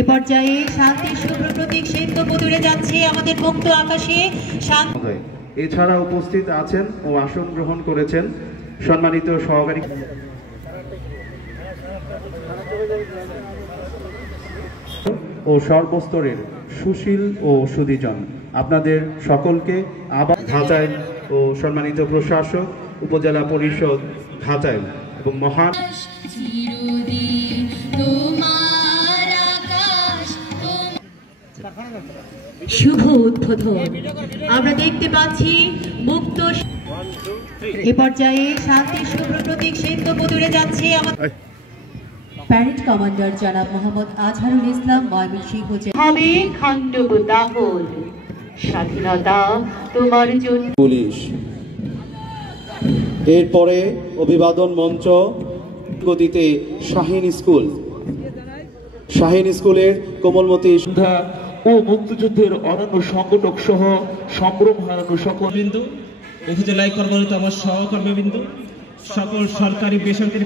এ পর্যায়ে শান্তির শুভ্র প্রতীক সিন্ধু দূরে যাচ্ছে আমাদের মুক্ত আকাশে। এছাড়া উপস্থিত আছেন ও আসন গ্রহণ করেছেন সম্মানিত সহকারী ও সর্বস্তরের সুশীল ও সুধীজন। আপনাদের সকলকে আবার ঘাটাইল ও সম্মানিত প্রশাসক, উপজেলা পরিষদ ঘাটাইল এবং মহান শুভ উদ্বোধন আমরা দেখতে পাচ্ছি মুক্ত। এ পর্যায়ে শান্তির শুভ্র প্রতীক সিন্ধু দূরে যাচ্ছে আমাদের প্যারেড কমান্ডার জনাব মোহাম্মদ আজহারুল ইসলাম ময়মনসিংহ হবে খণ্ডদাহন স্বাধীনতা তোমার জন্য। পুলিশ এরপরে অভিবাদন মঞ্চ গতিতে শাহীন স্কুলের কোমলমতি সন্ধ্যা ও মুক্তিযুদ্ধের অনন্য সংগঠক সহ সম্ভ্রম হারানো সকল বিন্দু, উপজেলায় কর্মরত আমার সহকর্মীবৃন্দ, সকল সরকারি বেসরকারি